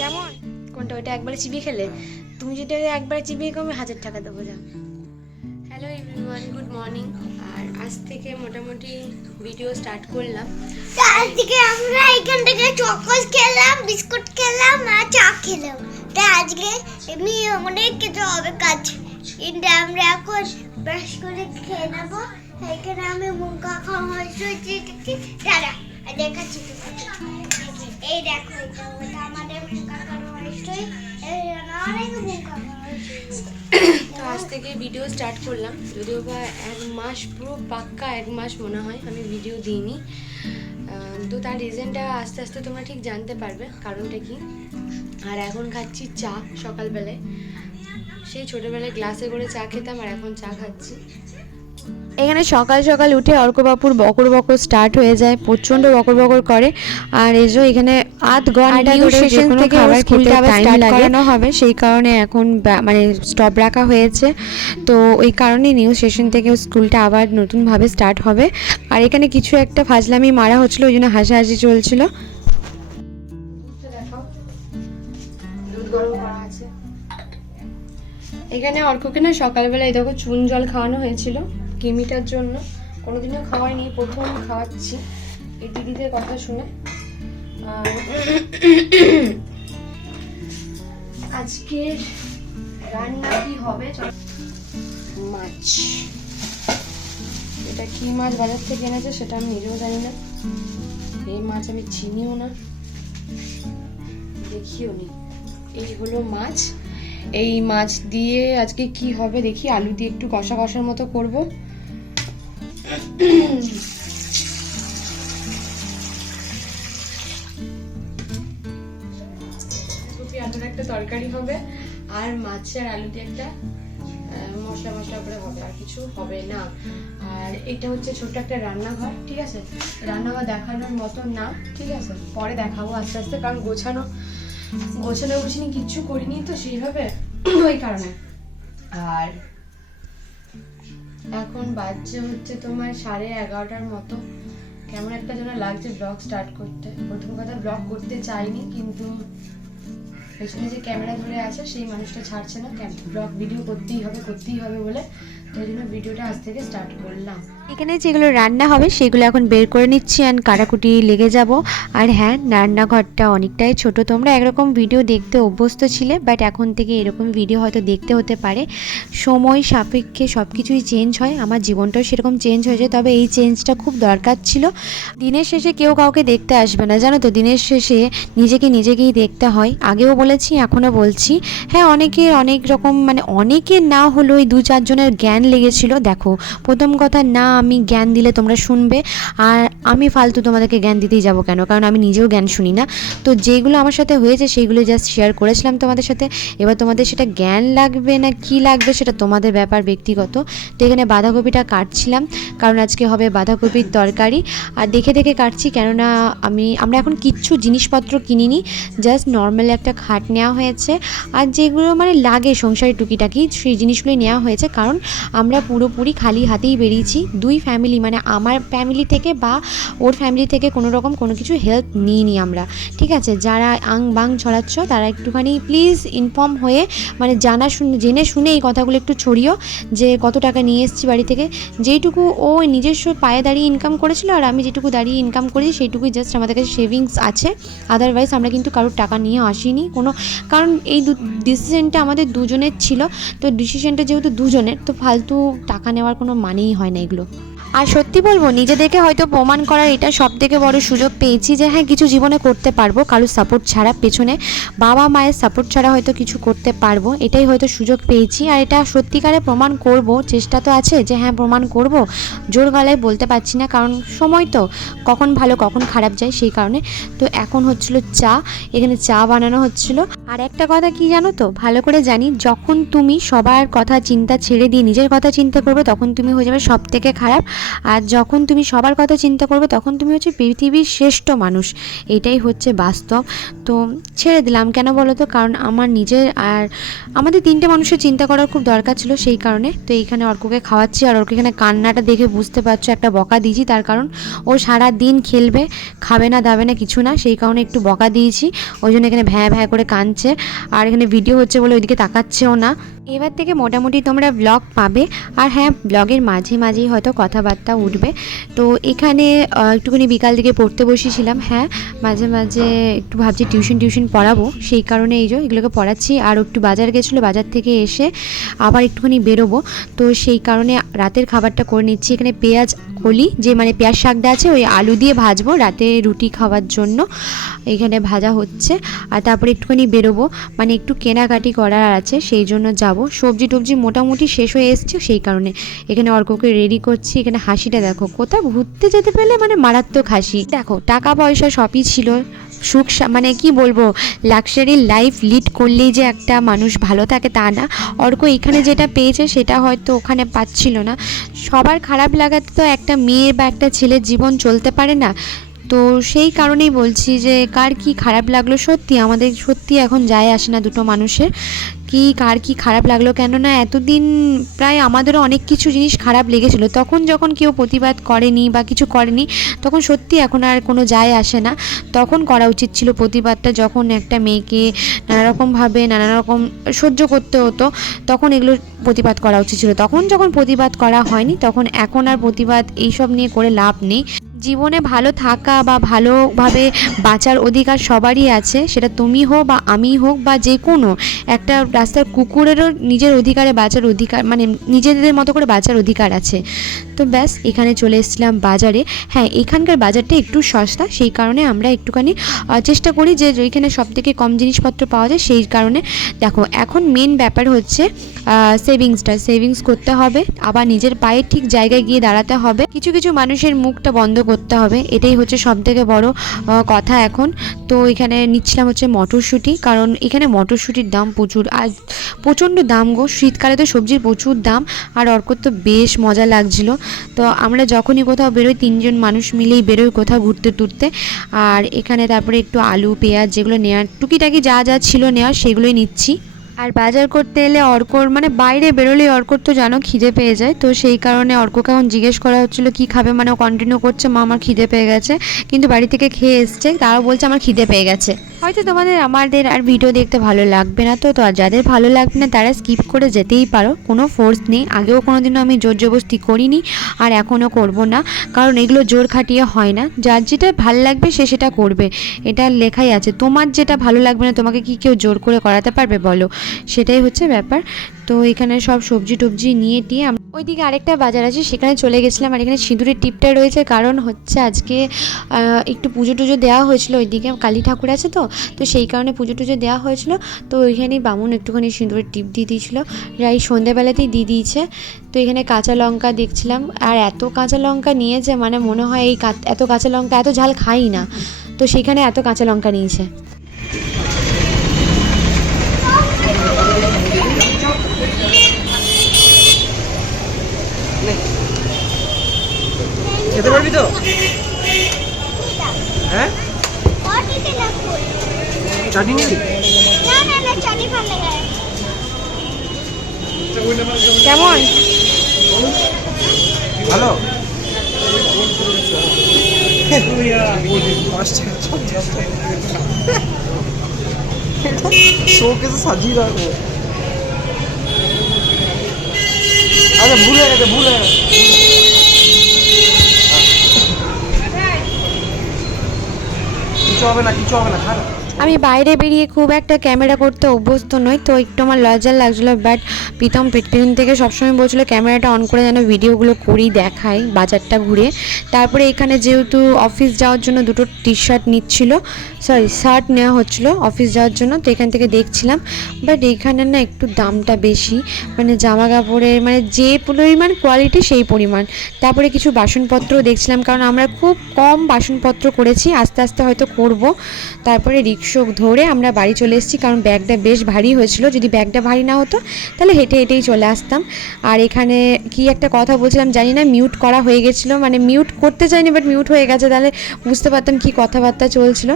কেমন? কোনটা ওইটা একবারে চিবিয়ে খেলে? তুমি যদি একবারে চিবিয়ে কমে হাজার টাকা দেবো যা হ্যালো এভরিওয়ান গুড মর্নিং আর আজ থেকে মোটামুটি ভিডিও স্টার্ট করলাম। আজকে আমরা এখান থেকে চকোস খেলাম বিস্কুট খেলাম আর চা খেলাম। তা আজকে এমনি অনেক কিছু হবে কাজ। কিন্তু আমরা এখন ব্রাশ করে খেয়ে নেব। এখানে আমি মুখা খাওয়া হয়েছি দাঁড়া দেখাচ্ছি তোমাকে। এই দেখো এটা ওটা আমাদের হয়েছে এই অনেক তো আজ থেকে ভিডিও স্টার্ট করলাম। যদিও বা এক মাস পুরো পাক্কা, এক মাস মনে হয়, আমি ভিডিও দিইনি। তো তার রিজনটা আস্তে আস্তে তোমরা ঠিক জানতে পারবে, কারণটা কি? আর এখন খাচ্ছি চা সকালবেলায়। সেই ছোটোবেলায় গ্লাসে করে চা খেতাম, আর এখন চা খাচ্ছি। এখানে সকাল সকাল উঠে অর্কবাপুর বকর বকর স্টার্ট হয়ে যায় প্রচণ্ড বকর বকর করে। আর এই যে এখানে আধ ঘণ্টা ধরে session থেকে খাবার খেতে আবার টাইম start লাগে করানো হবে। সেই কারণে এখন মানে স্টপ রাখা হয়েছে। তো ওই কারণে নিউ সেশন থেকে স্কুলটা আবার নতুনভাবে স্টার্ট হবে। আর এখানে কিছু একটা ফাজলামি মারা হচ্ছিল ওই জন্য হাসাহাসি চলছিল। দুধ গরম করা আছে এখানে অর্ককে না সকালবেলা এই দেখো চুন জল খাওয়ানো হয়েছিল। কিমিটার জন্য। কোনোদিনও খাওয়াইনি প্রথম খাওয়াচ্ছি। এই দিদিদের কথা শুনে। আর আজকের রান্না কি হবে? মাছ। এটা কি মাছ বাজার থেকে এনেছে সেটা আমি নিজেও জানি না। এই মাছ আমি চিনিও না। দেখিও নি। এই হলো মাছ। এই মাছ দিয়ে আজকে কি হবে দেখি, আলু দিয়ে একটু কষা কষার মতো করব। ফুলকপি আলুর একটা তরকারি হবে, আর মাছের আলু দিয়ে একটা মশলা মশলা করে হবে, আর কিছু হবে না। আর এটা হচ্ছে ছোট্ট একটা রান্নাঘর, ঠিক আছে? রান্নাঘর দেখানোর মতো না, ঠিক আছে? পরে দেখাবো আস্তে আস্তে, কারণ গোছানো গোছানো গুছিনি কিচ্ছু করিনি তো সেইভাবে, ওই কারণে। আর এখন বাজছে হচ্ছে তোমার সাড়ে এগারোটার মতো। কেমন একটা যেন লাগছে ব্লগ স্টার্ট করতে। প্রথম কথা ব্লগ করতে চাইনি, কিন্তু পেছনে যে ক্যামেরা ধরে আছে, সেই মানুষটা ছাড়ছে না। ব্লগ ভিডিও করতেই হবে করতেই হবে বলে। তাই জন্য ভিডিওটা আজ থেকে স্টার্ট করলাম। এখানে যেগুলো রান্না হবে সেগুলো এখন বের করে নিচ্ছি অ্যান্ড কাটাকুটি লেগে যাব। আর হ্যাঁ রান্নাঘরটা অনেকটাই ছোট। তোমরা একরকম ভিডিও দেখতে অভ্যস্ত ছিলে বাট এখন থেকে এরকম ভিডিও হয়তো দেখতে হতে পারে। সময় সাপেক্ষে সব কিছুই চেঞ্জ হয়। আমার জীবনটাও সেরকম চেঞ্জ হয়েছে তবে এই চেঞ্জটা খুব দরকার ছিল। দিনের শেষে কেউ কাউকে দেখতে আসবে না। জানো তো, দিনের শেষে নিজেকে নিজেকেই দেখতে হয়। আগেও বলেছি, এখনও বলছি। হ্যাঁ অনেকের অনেক রকম মানে অনেকের না হলো ওই দু চারজনের জ্ঞান লেগেছিল। দেখো, প্রথম কথা না আমি জ্ঞান দিলে তোমরা শুনবে। আর আমি ফালতু তোমাদেরকে জ্ঞান দিতেই যাব কেন? কারণ আমি নিজেও জ্ঞান শুনি না। তো যেগুলো আমার সাথে হয়েছে সেইগুলো জাস্ট শেয়ার করেছিলাম তোমাদের সাথে। এবার তোমাদের সেটা জ্ঞান লাগবে না কি লাগবে সেটা তোমাদের ব্যাপার ব্যক্তিগত। তো এখানে বাঁধাকপিটা কাটছিলাম, কারণ আজকে হবে বাঁধাকপির তরকারি। আর দেখে দেখে কাটছি, কেননা আমি, আমরা এখন কিচ্ছু জিনিসপত্র কিনিনি জাস্ট নর্মাল একটা খাট নেওয়া হয়েছে। আর যেগুলো মানে লাগে সংসারে টুকিটাকি, সেই জিনিসগুলোই নেওয়া হয়েছে। কারণ আমরা পুরোপুরি খালি হাতেই বেরিয়েছি দুই ফ্যামিলি মানে আমার ফ্যামিলি থেকে বা ওর ফ্যামিলি থেকে কোনো রকম কোনো কিছু হেল্প নিইনি আমরা। ঠিক আছে? যারা আং বাং ছড়াচ্ছ, তারা একটুখানি প্লিজ ইনফর্ম হয়ে মানে জানা শুনে, জেনে শুনে এই কথাগুলো একটু ছড়িও, যে কত টাকা নিয়ে এসেছি বাড়ি থেকে। যেইটুকু ও নিজস্ব পায়ে দাঁড়িয়ে ইনকাম করেছিল আর আমি যেটুকু দাঁড়িয়ে ইনকাম করেছি, সেইটুকুই জাস্ট আমাদের কাছে সেভিংস আছে। আদারওয়াইজ আমরা কিন্তু কারোর টাকা নিয়ে আসিনি। কোনো, কারণ এই ডিসিশনটা আমাদের দুজনের ছিল। তো ডিসিশনটা যেহেতু দুজনের, তো ফালতু টাকা নেওয়ার কোনো মানেই হয় না এগুলো। আর সত্যি বলব, নিজেদেরকে হয়তো প্রমাণ করার এটা সব থেকে বড় সুযোগ পেয়েছি যে হ্যাঁ কিছু জীবনে করতে পারব, কারোর সাপোর্ট ছাড়া পেছনে বাবা মায়ের সাপোর্ট ছাড়া হয়তো কিছু করতে পারব, এটাই হয়তো সুযোগ পেয়েছি। আর এটা সত্যিকারে প্রমাণ করব, চেষ্টা তো আছে যে হ্যাঁ প্রমাণ করব। জোর গলায় বলতে পারছি না, কারণ সময় তো কখন ভালো, কখন খারাপ যায় সেই কারণে। তো এখন হচ্ছিল চা, এখানে চা বানানো হচ্ছিল। আর একটা কথা কি জানো তো, ভালো করে জানি, যখন তুমি সবার কথা, চিন্তা ছেড়ে দিয়ে নিজের কথা চিন্তা করবে, তখন তুমি হয়ে যাবে সব থেকে খারাপ। আর যখন তুমি সবার কথা চিন্তা করবে, তখন তুমি হচ্ছে পৃথিবীর শ্রেষ্ঠ মানুষ। এটাই হচ্ছে বাস্তব। তো ছেড়ে দিলাম কেন বলো তো কারণ আমার নিজের আর আমাদের তিনটে মানুষের চিন্তা করার খুব দরকার ছিল সেই কারণে। তো এইখানে অর্ককে খাওয়াচ্ছি আর অর্ক এখানে কান্নাটা দেখে বুঝতে পারছ একটা বকা দিয়েছি। তার কারণ ও সারা দিন খেলবে, খাবে না, দাবে না, কিছু না। সেই কারণে একটু বকা দিয়েছি। ওই জন্য এখানে ভ্যাঁ ভ্যাঁ করে কাঁদছে। আর এখানে ভিডিও হচ্ছে বলে ওইদিকে তাকাচ্ছেও না। এবার থেকে মোটামুটি তোমরা ব্লগ পাবে। আর হ্যাঁ ব্লগের মাঝে মাঝেই হয়তো কথাবার্তা উঠবে। তো এখানে একটুখানি বিকাল দিকে পড়তে বসেছিলাম। হ্যাঁ মাঝে মাঝে একটু ভাবছি টিউশন টিউশন পড়াবো। সেই কারণে এই যে এগুলোকে পড়াচ্ছি। আর একটু বাজার গেছিল, বাজার থেকে এসে আবার একটুখানি বেরোবো। তো সেই কারণে রাতের খাবারটা করে নিচ্ছি। এখানে পেঁয়াজ কলি যে মানে পেঁয়াজ শাকটা আছে, ওই আলু দিয়ে ভাজবো রাতে রুটি খাওয়ার জন্য। এখানে ভাজা হচ্ছে। আর তারপরে একটুখানি বেরোবো। মানে একটু কেনাকাটি করার আছে, সেই জন্য যাব। সবজি টবজি মোটামুটি শেষ হয়ে এসছে সেই কারণে। এখানে অর্ককে রেডি করছি। এখানে হাসিটা দেখো, কোথাও ঘুরতে যেতে পেলে মানে মারাত্মক হাসি। দেখো টাকা পয়সা সবই ছিল। সুখ মানে কি বলব লাক্সারি লাইফ লিড করলেই যে একটা মানুষ ভালো থাকে তা না। অর্ক এখানে যেটা পেয়েছে সেটা হয়তো ওখানে পাচ্ছিল না। সবার খারাপ লাগাতে তো একটা মেয়ে বা একটা ছেলের জীবন চলতে পারে না। তো সেই কারণেই বলছি যে কার কি খারাপ লাগল, সত্যি আমাদের সত্যি এখন যায় আসে না দুটো মানুষের। কি, কার কি খারাপ লাগল কেননা এতদিন প্রায় আমাদেরও অনেক কিছু জিনিস খারাপ লেগেছিল। তখন যখন কেউ প্রতিবাদ করেনি বা কিছু করেনি, তখন সত্যি এখন আর কোনো যায় আসে না। তখন করা উচিত ছিল প্রতিবাদটা যখন একটা মেয়েকে নানা রকমভাবে নানা রকম সহ্য করতে হতো, তখন এগুলো প্রতিবাদ করা উচিত ছিল। তখন যখন প্রতিবাদ করা হয়নি, তখন এখন আর প্রতিবাদ এইসব নিয়ে করে লাভ নেই। জীবনে ভালো থাকা বা ভালোভাবে বাঁচার অধিকার সবারই আছে, সেটা তুমি হোক বা আমি হোক বা যে কোনো, একটা রাস্তার কুকুরেরও নিজের অধিকারে বাঁচার অধিকার মানে নিজেদের মতো করে বাঁচার অধিকার আছে। তো ব্যাস, এখানে চলে এসেছিলাম বাজারে। হ্যাঁ এখানকার বাজারটা একটু সস্তা, সেই কারণে আমরা একটুখানি চেষ্টা করি যে এখানে সব থেকে কম জিনিসপত্র পাওয়া যায় সেই কারণে। দেখো, এখন মেন ব্যাপার হচ্ছে সেভিংসটা সেভিংস করতে হবে, আবার নিজের পায়ের ঠিক জায়গায় গিয়ে দাঁড়াতে হবে। কিছু কিছু মানুষের মুখটা বন্ধ করতে হবে। এটাই হচ্ছে সব থেকে বড় কথা এখন। তো এখানে নিচ্ছিলাম হচ্ছে মটরশুঁটি, কারণ এখানে মটরশুঁটির দাম প্রচুর। আর প্রচণ্ড দাম গো, শীতকালে তো সবজির প্রচুর দাম, আর অর্কর তো বেশ মজা লাগছিল। তো আমরা যখনই কোথাও বেরোই, তিনজন মানুষ মিলেই বেরোই কোথাও ঘুরতে টুরতে। আর এখানে তারপরে একটু আলু, পেঁয়াজ যেগুলো নেওয়ার টুকিটাকি যা যা ছিল নেওয়ার, সেগুলোই নিচ্ছি। আর বাজার করতে এলে অর্কর মানে বাইরে বেরোলেই অর্কর তো জানো খিদে পেয়ে যায়, তো সেই কারণে অর্ককে এখন জিজ্ঞেস করা হচ্ছিল, কি খাবে? মানে ও কন্টিনিউ করছে, মা, আমার খিদে পেয়ে গেছে। কিন্তু বাড়ি থেকে খেয়ে এসছে তারাও বলছে, আমার খিদে পেয়ে গেছে। হয়তো তোমাদের আমাদের আর ভিডিও দেখতে ভালো লাগবে না তো যাদের ভালো লাগবে না, তারা স্কিপ করে যেতেই পারো। কোনো ফোর্স নেই। আগেও কোনো দিনও আমি জোর জবরদস্তি করিনি, আর এখনও করব না। কারণ এগুলো জোর খাটিয়ে হয় না। যার যেটা ভালো লাগবে, সে সেটা করবে। এটা লেখাই আছে। তোমার যেটা ভালো লাগবে না, তোমাকে কি কেউ জোর করে করাতে পারবে বলো? সেটাই হচ্ছে ব্যাপার। তো এখানে সব সবজি টবজি নিয়ে টিয়ে ওইদিকে আরেকটা বাজার আছে, সেখানে চলে গেছিলাম আর এখানে সিঁদুরের টিপটা রয়েছে। কারণ হচ্ছে আজকে একটু পুজো টুজো দেওয়া হয়েছিল। ওইদিকে কালী ঠাকুর আছে তো তো সেই কারণে পুজো টুজো দেওয়া হয়েছিল। তো ওইখানেই বামুন একটুখানি সিঁদুরের টিপ দিয়ে দিয়েছিলো। এই সন্ধ্যেবেলাতেই দিয়ে দিয়েছে। তো এখানে কাঁচা লঙ্কা দেখছিলাম। আর এত কাঁচা লঙ্কা নিয়েছে মানে মনে হয় এই এত কাঁচা লঙ্কা এত ঝাল খাই না। তো সেখানে এত কাঁচা লঙ্কা নিয়েছে খেতে পারবি তো হ্যাঁ অটিতে না ফুল নিবি চাটি ভালো লাগে। কেমন? ভালো? টাকা শোকেসে সাজিয়ে রাখব। আচ্ছা ভুল হয়ে গেছে ভুল হয়ে কিছু হবে না কিছু হবে না খা না আমি বাইরে বেরিয়ে খুব একটা ক্যামেরা করতে অভ্যস্ত নই, তো একটু আমার লজ্জা লাগছিল বাট প্রীতম পিছন থেকে সবসময় বলছিলো ক্যামেরাটা অন করে যেন ভিডিওগুলো করি, দেখাই, বাজারটা ঘুরে। তারপরে এখানে যেহেতু অফিস যাওয়ার জন্য দুটো টি শার্ট নিচ্ছিল সরি শার্ট নেওয়া হচ্ছিল অফিস যাওয়ার জন্য, তো এখান থেকে দেখছিলাম। বাট এখানে না একটু দামটা বেশি মানে জামা কাপড়ের মানে যে পরিমাণ কোয়ালিটি সেই পরিমাণ। তারপরে কিছু বাসনপত্রও দেখছিলাম, কারণ আমরা খুব কম বাসনপত্র করেছি, আস্তে আস্তে হয়তো করব। তারপরে রিক্সো ধরে আমরা বাড়ি চলে এসেছি, কারণ ব্যাগটা বেশ ভারী হয়েছিল। যদি ব্যাগটা ভারী না হতো, তাহলে হেঁটে হেঁটে হেঁটেই চলে আসতাম। আর এখানে কি একটা কথা বলছিলাম জানি না মিউট করা হয়ে গেছিল। মানে মিউট করতে চাইনি বাট মিউট হয়ে গেছে। তাহলে বুঝতে পারতাম কি কথাবার্তা চলছিল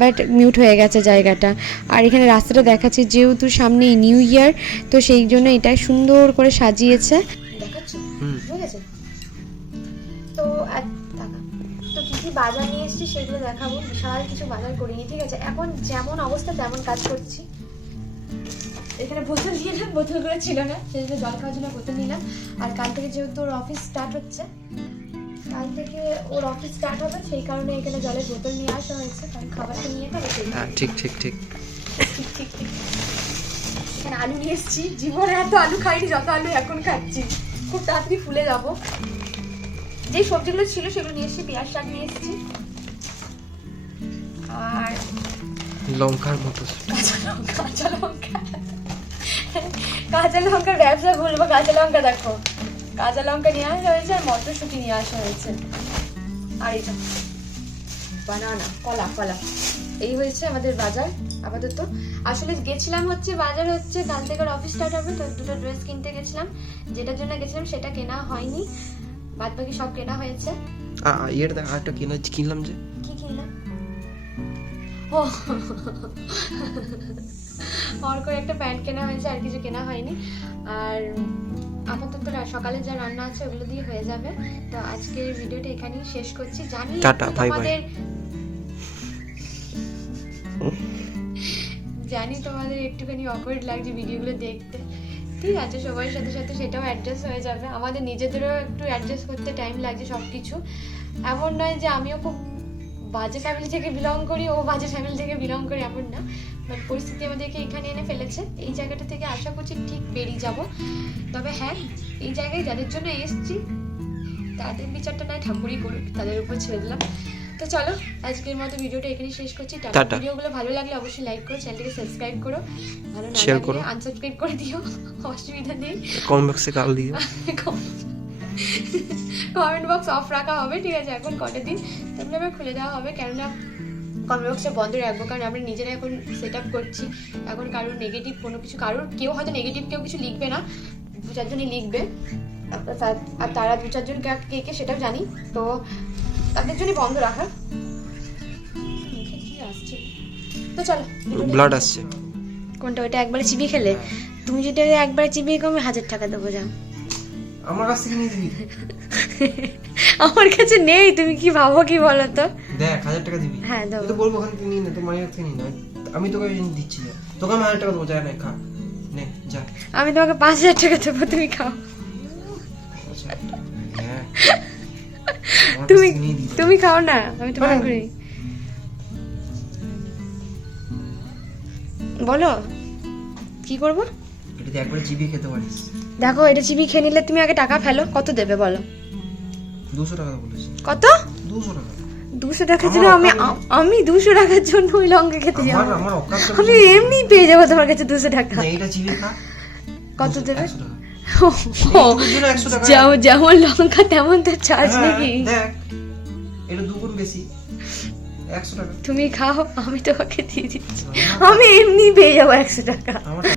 বাট মিউট হয়ে গেছে জায়গাটা। আর এখানে রাস্তাটা দেখাচ্ছি যেহেতু সামনে নিউ ইয়ার তো সেই জন্য এটা সুন্দর করে সাজিয়েছে। তো কী বাজার নিয়ে এসেছি সেগুলো দেখাবো। বিশাল কিছু বাজার করিনি ঠিক আছে? এখন যেমন অবস্থা তেমন কাজ করছি। এখানে বোতল নিলাম বোতলগুলো ছিল না সেই জন্য জল খাওয়ার জন্য বোতল নিলাম আর কাল থেকে যেহেতু ওর অফিস স্টার্ট হচ্ছে কাল থেকে ওর অফিস স্টার্ট হবে সেই কারণে এখানে জলের বোতল নিয়ে আসা হয়েছে কারণ খাবারটা নিয়ে সেই হ্যাঁ ঠিক ঠিক ঠিক। ঠিক ঠিক ঠিক এখানে আলু নিয়ে এসেছি। জীবনে এত আলু খাইনি যত আলু এখন খাচ্ছি। খুব তাড়াতাড়ি ফুলে যাব। যে সবজিগুলো ছিল সেগুলো নিয়ে এসেছি পেঁয়াজ শাক নিয়ে এসেছি। আর লঙ্কার মতো। কাঁচা লঙ্কা কাঁচা লঙ্কা। কাঁচা লঙ্কার ব্যবসা খুলবো কাঁচা লঙ্কা দেখো। কাঁচা লঙ্কা নিয়ে আসা হয়েছে আর মটরশুঁটি নিয়ে আসা হয়েছে। আর এটা বানানা কলা কলা। এই হয়েছে আমাদের বাজার আপাতত। আসলে গেছিলাম হচ্ছে বাজার হচ্ছে কাল থেকে অফিস স্টার্ট হবে তো দুটো ড্রেস কিনতে গেছিলাম। যেটার জন্য গেছিলাম সেটা কেনা হয়নি। বাদ বাকি সব কেনা হয়েছে। ইয়ের দেখ আরেকটা কিনা কিনলাম যে। কি কিনলাম? ও। অর্কর একটা প্যান্ট কেনা হয়েছে আর কিছু কেনা হয়নি। আর আপাতত সকালে যা রান্না আছে ওগুলো দিয়ে হয়ে যাবে। তো আজকের ভিডিওটা এখানেই শেষ করছি। জানি. তোমাদের জানি তোমাদের একটুখানি অকওয়ার্ড লাগছে ভিডিওগুলো দেখতে। ঠিক আছে সবার সাথে সাথে সেটাও অ্যাডজাস্ট হয়ে যাবে। আমাদের নিজেদেরও একটু অ্যাডজাস্ট করতে টাইম লাগছে সব কিছু এমন নয় যে আমিও খুব বাজে ফ্যামিলি থেকে বিলং করি ও বাজে ফ্যামিলি থেকে বিলং করি এমন না। পরিস্থিতি আমাদেরকে এখানে এনে ফেলেছে। এই জায়গাটা থেকে আশা করছি ঠিক বেরিয়ে যাব। তবে হ্যাঁ এই জায়গায় যাদের জন্য এসেছি তাদের বিচারটা নয় ঠাকুরই করুক তাদের উপর ছেড়ে দিলাম। তো চলো আজকের মতো ভিডিওটা এখানে শেষ করছি। টাটা। ভিডিওগুলো ভালো লাগলে অবশ্যই লাইক করো চ্যানেলটাকে সাবস্ক্রাইব করো। ভালো না লাগলে করো। আনসাবস্ক্রাইব করে দিও। অসুবিধা নেই। কমেন্ট বক্সে গাল দিয়ে কমেন্ট বক্স অফ রাখা হবে ঠিক আছে এখন কটা দিন? তারপরে আবার খুলে দেওয়া হবে কেননা কমেন্ট বক্সটা বন্ধ রাখব কারণ আমরা নিজেরা এখন সেট আপ করছি। এখন কারোর নেগেটিভ কোনো কিছু কারোর কেউ হয়তো নেগেটিভ কেউ কিছু লিখবে না দু চারজনই লিখবে। আর আর তারা দু চারজন কে- কে সেটাও জানি। তো তাদের জন্যই বন্ধ রাখা। আসছে? তো চলো ব্লাড আসছে। কোনটা? ওইটা একবারে চিবিয়ে খেলে? তুমি যদি একবারে চিবিয়ে কমে হাজার টাকা দেবো যাও। আমার কাছ থেকে নিয়ে দিবি আমার কাছে নেই তুমি কি ভাবো কি বলো তো দেখ হাজার টাকা দিবি। হ্যাঁ, দেবো। আমি তো বলব ওখান থেকে নিয়ে নে তোর মায়ের থেকে নিয়ে নে। আমি তোকে দিচ্ছি যা। তোকে আমি হাজার টাকা দেবো যা নে খা। নে যা। আমি তোমাকে পাঁচ হাজার টাকা দেবো তুমি খাও। হ্যাঁ। তুমি তুমি খাও না আমি তোমার হ্যাঁ। করি বলো কি করব? এটা একবারে চিবিয়ে খেতে পারিস। দেখো এটা চিবি খেয়ে নিলে তুমি আগে টাকা ফেলো কত দেবে বলো? দুশো টাকা বলেছি। কত? দুশো টাকা। দুশো টাকার জন্য আমি আমি দুশো টাকার জন্য ওই লঙ্কা খেতে যাব। আমি এমনি পেয়ে যাব তোমার কাছে দুশো টাকা। কত দেবে? যেমন লঙ্কা তেমন তো চার্জ হ্যাঁ, নাকি? এটা দুগুণ বেশি। তুমি খাও আমি তোমাকে দিয়ে দিচ্ছি। আমি এমনি পেয়ে যাব একশো টাকা।